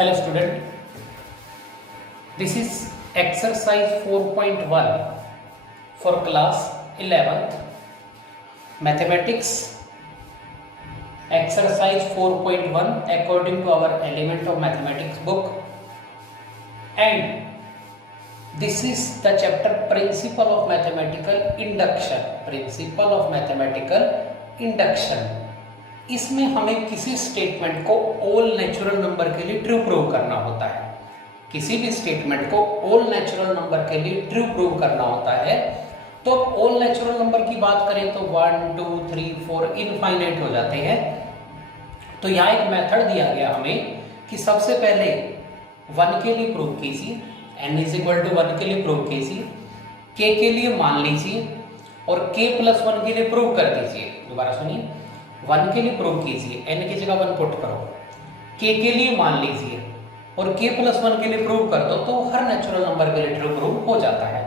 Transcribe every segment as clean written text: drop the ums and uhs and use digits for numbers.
Hello student, this is exercise 4.1 for class 11th mathematics. Exercise 4.1 according to our element of mathematics book, and this is the chapter principle of mathematical induction. Principle of mathematical induction. इसमें हमें किसी statement को all natural number के लिए true prove करना होता है। किसी भी स्टेटमेंट को ऑल नेचुरल नंबर के लिए ट्रू प्रूव करना होता है। तो ऑल नेचुरल नंबर की बात करें तो 1 2 3 4 इनफाइनाइट हो जाते हैं। तो यहाँ एक मेथड दिया गया हमें कि सबसे पहले 1 के लिए प्रूव कीजिए, n = 1 के लिए प्रूव कीजिए, k के लिए मान लीजिए और k + 1 के लिए प्रूव कर दीजिए। दोबारा सुनिए, 1 के लिए प्रूव कीजिए, n की जगह 1 पुट करो, k के लिए मान लीजिए और k + 1 के लिए प्रूव कर दो, तो हर नेचुरल नंबर के लिए ट्रू प्रूव हो जाता है।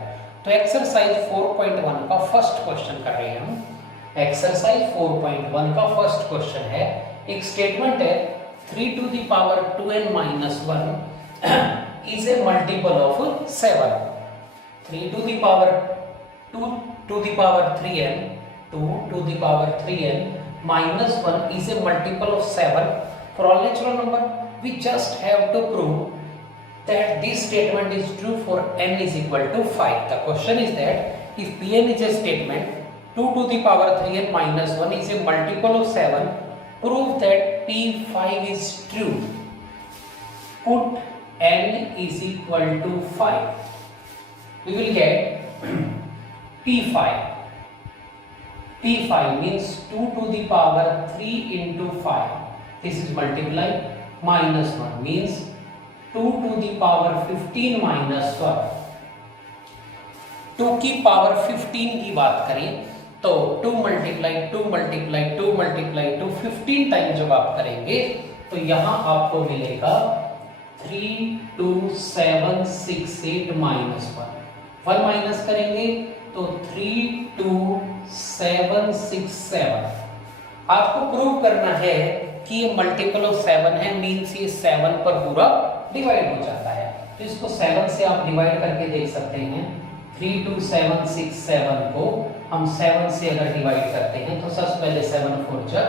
तो एक्सरसाइज 4.1 का फर्स्ट क्वेश्चन कर रहे हैं हम। एक्सरसाइज 4.1 का फर्स्ट क्वेश्चन है, एक स्टेटमेंट है 3 to the power 2n - 1 is a multiple of 7. 3 to the power 2 to the power 3n, 2 to the power 3n minus 1 is a multiple of 7 for all natural number. We just have to prove that this statement is true for n = 5. The question is that if Pn is a statement 2 to the power 3n minus 1 is a multiple of 7, prove that P5 is true. Put n = 5. We will get P5. P5 means 2 to the power 3 into 5. This is multiply, minus 1 means 2 to the power 15 minus 1. 2 की power 15 की बात करें तो 2 multiply 2 multiply 2 multiply 2 15 time जब आप करेंगे तो यहाँ आपको मिलेगा 3 2 7 6 8 minus 1 माइनस करेंगे तो 3 2 7 6 7। आपको प्रूव करना है कि ये मल्टीपल ऑफ 7 है, मींस ये 7 पर पूरा डिवाइड हो जाता है। तो इसको 7 से आप डिवाइड करके देख सकते हैं। 3 2 7 6 7 को हम 7 से अगर डिवाइड करते हैं तो सबसे पहले 7 4 जा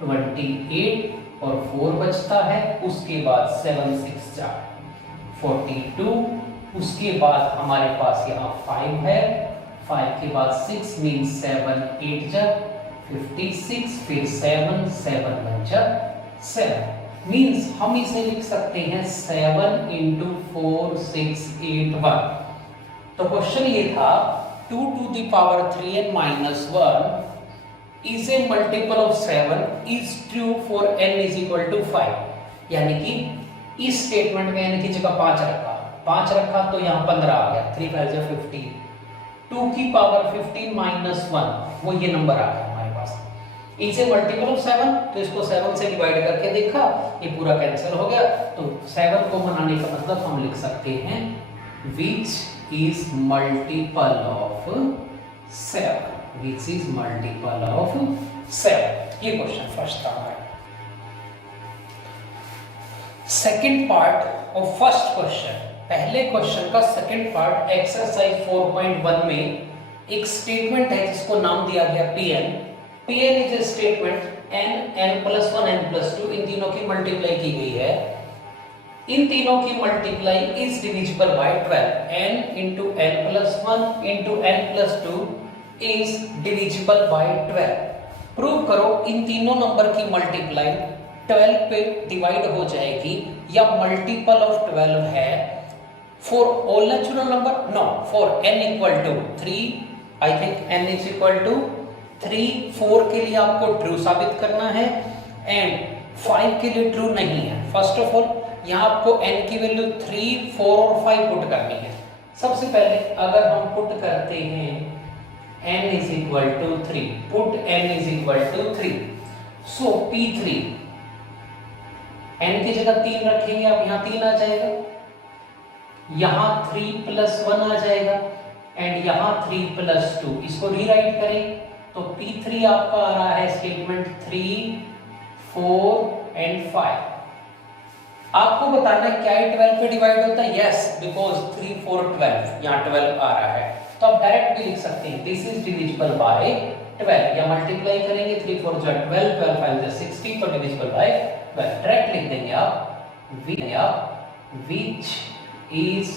28 और 4 बचता है, उसके बाद 7 6 जा 42, उसके बाद हमारे पास यहाँ 5 है, 5 के बाद 6 मीन्स 7 8 जा 56, फिर 7 7 1 जा 7 मीन्स हम इसे लिख सकते हैं 7 × 4 6 8 1। तो क्वेश्चन ये था 2 to the power 3n minus 1 is a multiple of 7 is true for n = 5। यानी कि इस स्टेटमेंट में n की जगह 5 रखा तो यहाँ 15 आ गया, 3 5 जा 15। 2 की पावर 15 minus 1 वो ये नंबर आ गया हमारे पास। इसे मल्टीपल ऑफ 7, तो इसको 7 से डिवाइड करके देखा, ये पूरा कैंसिल हो गया। तो 7 को बनाने का मतलब हम लिख सकते हैं which is multiple of 7, which is multiple of 7। ये क्वेश्चन फर्स्ट था हमारा। Second part of first question, पहले क्वेश्चन का सेकंड पार्ट एक्सरसाइज 4.1 में एक स्टेटमेंट है जिसको नाम दिया गया Pn। Pn is a statement n n + 1 n + 2 इन तीनों की मल्टीप्लाई की गई है। इन तीनों की multiply is divisible by 12। n × n + 1 × n + 2 is divisible by 12। Prove करो इन तीनों नंबर की मल्टीप्लाई 12 पे डिवाइड हो जाएगी या मल्टीपल ऑफ 12 है for all natural number. No, for n = 3, I think n = 3। 4 के लिए आपको ट्रू साबित करना है एंड 5 के लिए ट्रू नहीं है। फर्स्ट ऑफ ऑल यहाँ आपको n की वैल्यू 3 4 और 5 पुट करनी है। सबसे पहले अगर हम पुट करते हैं n = 3, पुट n = 3, सो P3 n की जगह 3 रखेंगे आप, यहाँ 3 आ जाएगा, यहाँ 3 + 1 आ जाएगा एंड यहाँ 3 + 2। इसको रीराइट करें तो P3 आपका आ रहा है स्टेटमेंट 3 4 and 5। आपको बताना है क्या ये 12 पे डिवाइड होता है? यस, बिकॉज 3 4 12, यहाँ 12 आ रहा है तो आप डायरेक्ट भी लिख सकते हैं दिस इज डिविजिबल बाय 12, या मल्टीप्लाई करेंगे 3 4 जो 12, 12 5 60, तो डिविजिबल बाय 12 डायरेक्ट लिख देंगे आप which is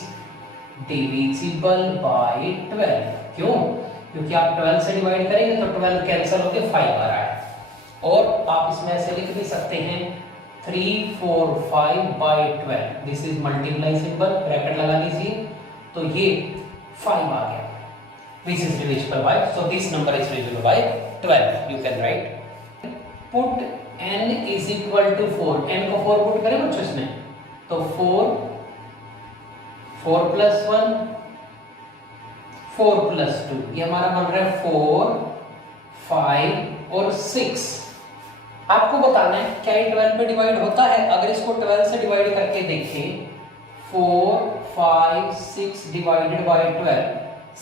divisible by 12। क्यों? क्योंकि आप 12 से डिवाइड करेंगे तो 12 कैंसिल होके 5 आ रहा है, और आप इसमें ऐसे लिख भी सकते हैं 3 4 5 by 12, this is multiply symbol, bracket लगा लीजिए तो ये 5 आ गया, which is divisible by, so this number is divisible by 12, you can write put n is equal to 4, n को 4 पुट करें बच्चों इसमें तो 4 प्लस 1 4 प्लस 2, ये हमारा बन रहा है 4 5 और 6। आपको बताना है क्या ये 12 पे डिवाइड होता है? अगर इसको 12 से डिवाइड करके देखें 4 5 6 डिवाइडेड बाय 12,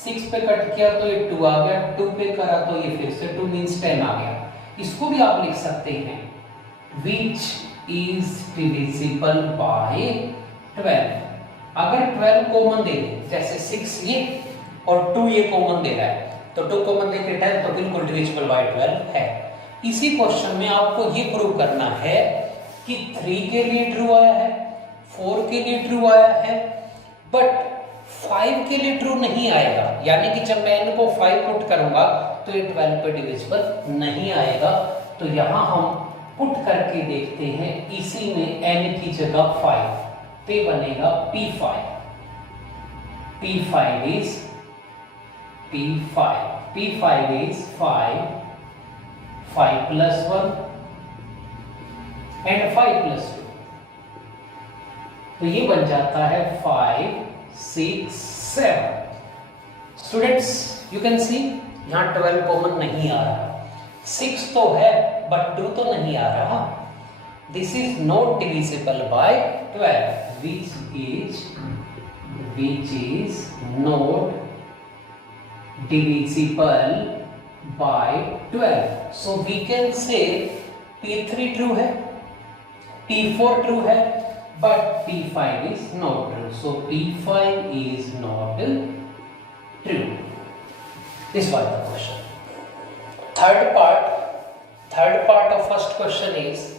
6 पे कट किया तो ये 2 आ गया, 2 पे करा तो ये फिर से 2 मींस 10 आ गया। इसको भी आप लिख सकते हैं which is divisible by 12। अगर 12 कॉमन दे दें, जैसे 6 ये और 2 ये कॉमन दे रहा है तो 2 कॉमन दे के 10, तो बिल्कुल डिविजिबल बाय 12 है। इसी क्वेश्चन में आपको ये प्रूव करना है कि 3 के लिए ट्रू आया है, 4 के लिए ट्रू आया है, बट 5 के लिए ट्रू नहीं आएगा, यानी कि जब मैं n को 5 पुट करूंगा तो ये 12 पे डिविजिबल नहीं आएगा। तो यहां हम पुट करके देखते हैं, इसी में n की जगह 5 पे बनेगा P5, P5 is P5 5 plus 1 and 5 plus 2, तो ये बन जाता है 5 6 7। स्टूडेंट्स यू कैन सी यहाँ 12 कॉमन नहीं आ रहा, 6 तो है बट 2 तो नहीं आ रहा। This is not divisible by 12, which is not divisible by 12, so we can say P3 true है, P4 true है, but P5 is not true, so P5 is not true। This was the question। Third part of first question is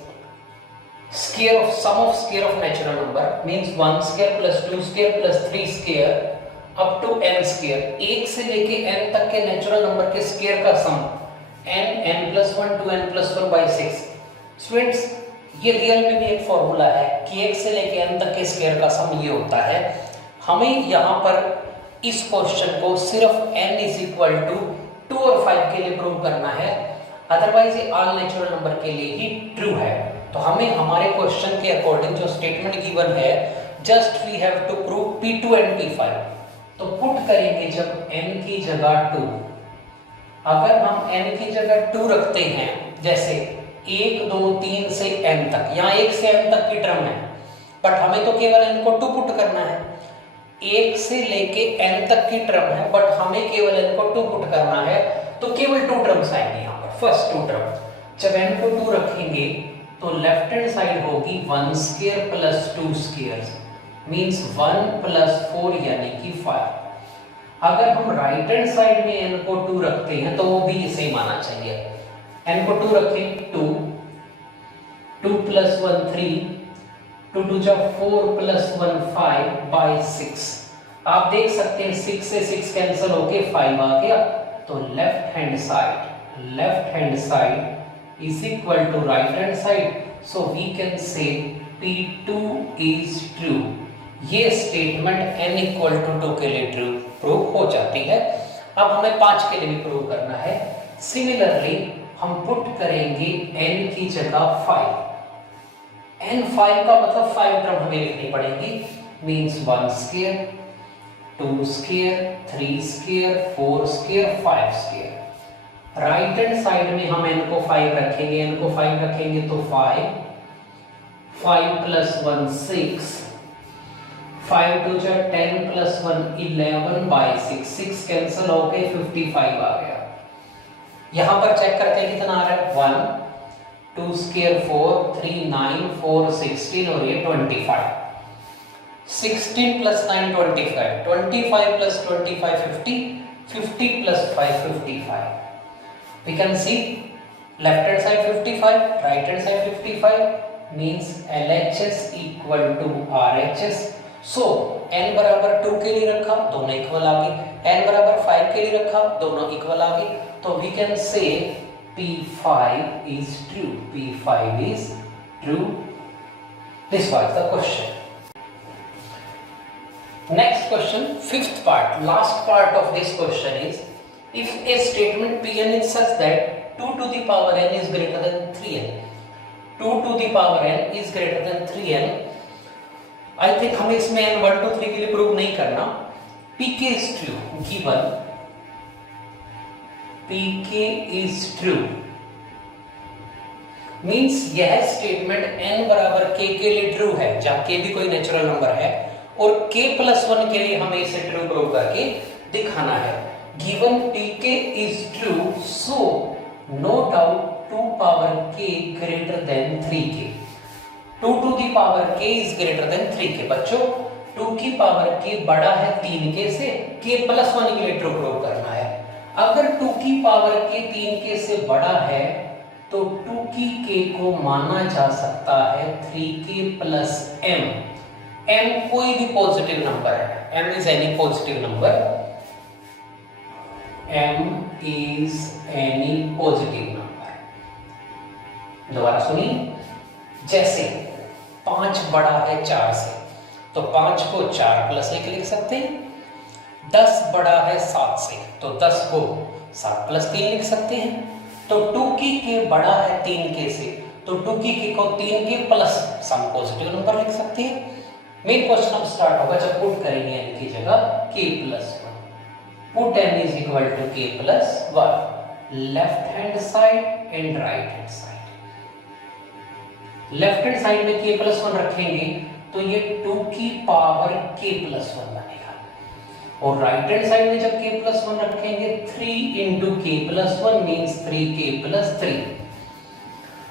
sum of square of natural number, means 1 square plus 2 square plus 3 square up to n square, 1 से लेके n तक के natural number के square का सम n plus 1 to n plus 1 by 6। Students ये real में भी एक फॉर्मूला है कि 1 से लेके n तक के स्क्वायर का सम ये होता है। हमें यहाँ पर इस क्वेश्चन को सिर्फ n is equal to 2 और 5 के लिए प्रूव करना है, अदरवाइज ये ऑल नेचुरल नंबर के लिए ही ट्रू है। तो हमें हमारे क्वेश्चन के अकॉर्डिंग जो स्टेटमेंट गिवन है, just we have to prove P2 and P5। तो पुट करेंगे जब n की जगह 2, अगर हम n की जगह 2 रखते हैं, जैसे 1 2 3 से n तक, यहाँ 1 से n तक की टर्म है, बट हमें तो केवल n को 2 पुट करना है। 1 से लेके n तक की टर्म है, बट हमें केवल n को 2 पुट करना है, तो केवल 2 टर्म्स आएंगे यहाँ पर। फर्स्ट 2 टर्म, जब n को 2 रखेंगे तो लेफ्ट हैंड साइड होगी 1 square plus 2 square, means 1 plus 4 यानी कि 5। अगर हम राइट हैंड साइड में n को 2 रखते हैं तो वो भी इसे माना चाहिए। n को 2 रखें 2 प्लस 1 3, 2 2 जा 4 प्लस 1 5 बाय 6। आप देख सकते हैं 6 से 6 कैंसिल होके 5 आ गया, तो left hand side is equal to right hand side, so we can say P2 is true। ये स्टेटमेंट n equal to 2 के लिए ट्रू प्रूव हो जाती है। अब हमें 5 के लिए भी प्रूव करना है। सिमिलरली हम पुट करेंगे n की जगह 5, n5 का मतलब 5 टर्म हमें लिखनी पड़ेगी, means 1 square 2 square 3 square 4 square 5 square. Right hand side में हम n को 5 रखेंगे, तो 5 प्लस 1 6, 5 2 जा 10 प्लस 1 11 बाय 6 कैंसिल होके 55 आ गया। यहां पर चेक करते हैं कितना आ रहा है 1, 2 स्क्वायर 4, 3 9 4 16 और ये 25। 16 plus 9 25, 25 plus 25 50, 50 plus 5 55। We can see left hand side 55, right hand side 55 means LHS equal to RHS. So n बराबर 2 के लिए रखा, दोनों इक्वल आ गए, n बराबर 5 के लिए रखा, दोनों इक्वल आ गए, तो we can say P5 is true. P5 is true. This was the question. Next question, fifth part, last part of this question is, if a statement Pn is such that 2 to the power n is greater than 3n, 2 to the power n is greater than 3n, I think हमें इसमें n 1 2 3 के लिए prove नहीं करना. Pk is true given Pk is true means यह statement n बराबर k के लिए ट्रू है, जहां k भी कोई नेचुरल नंबर है, और k प्लस 1 के लिए हमें इसे ट्रू प्रूव करके दिखाना है. Given Pk is true, so no doubt 2 power k greater than 3k. 2 to the power k is greater than 3k. बच्चों 2 की पावर k बड़ा है 3k से, k प्लस 1 के लिए ट्रू प्रूव करना है. अगर 2 की पावर k 3k से बड़ा है तो 2 की k को माना जा सकता है 3k प्लस m. m कोई भी पॉजिटिव नंबर है, m is any positive number, m is any positive number. दोबारा सुनिए, जैसे 5 बड़ा है 4 से तो 5 को 4 प्लस 1 लिख सकते हैं. 10 बड़ा है 7 से तो 10 को 7 प्लस 3 लिख सकते हैं. तो 2 की k बड़ा है 3k से तो 2 की k को 3k plus some positive number लिख सकते हैं. मेन क्वेश्चन अब स्टार्ट होगा जब पुट करेंगे n की जगह k plus 1. Put n is equal to k plus 1, left hand side and right hand side. Left hand side में k प्लस 1 रखेंगे तो ये 2 की पावर k प्लस 1 बनेगा, और राइट हैंड साइड में जब k प्लस 1 रखेंगे 3 into k plus 1 means 3k plus 3.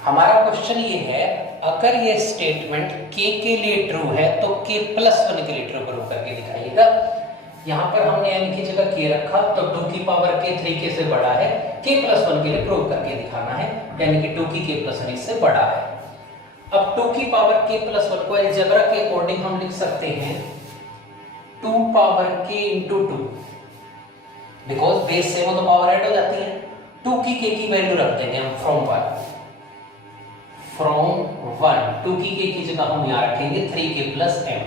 हमारा क्वेश्चन ये है, अगर ये स्टेटमेंट k के लिए ट्रू है तो k प्लस 1 के लिए ट्रू प्रूव करके दिखाइएगा. यहाँ पर हमने n की जगह k रखा तो 2 की पावर k 3k से बड़ा है, k प्लस 1 के लिए प्रूव करके दिखाना है, यानी कि 2 की k प्लस 1 इससे बड़ा है. अब 2 की पावर k प्लस 1 को अलजेब्रा के अकॉर्डिंग हम लिख सकते हैं 2 power k into 2, because base same हो तो पावर ऐड हो जाती है. 2 की k की वैल्यू रख देंगे हम फ्रॉम 1, 2 की k की जगह हम यहाँ रखेंगे 3k प्लस m.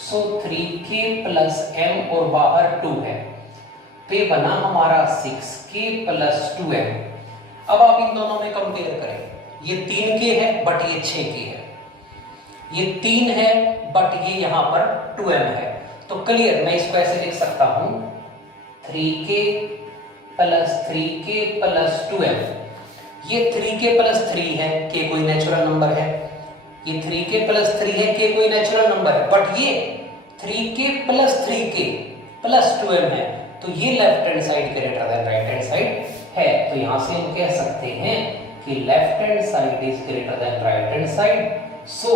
सो 3k प्लस m और बाहर 2 है तो ये बना हमारा 6k प्लस 2m. अब आप इन दोनों में कंपेयर करें, ये 3k है बट ये 6k है, ये 3 है बट ये यहाँ पर 2m है. तो क्लियर मैं इसको ऐसे लिख सकता हूं 3k plus 3k plus 2m. ये 3k प्लस 3 है, k कोई नेचुरल नंबर है, ये 3k प्लस 3 है, k कोई नेचुरल नंबर है, बट ये 3k plus 3k plus 2m है, तो ये left hand side greater than right hand side है. तो यहां से हम कह सकते हैं कि left hand side is greater than right hand side, so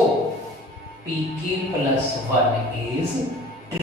pk plus 1 is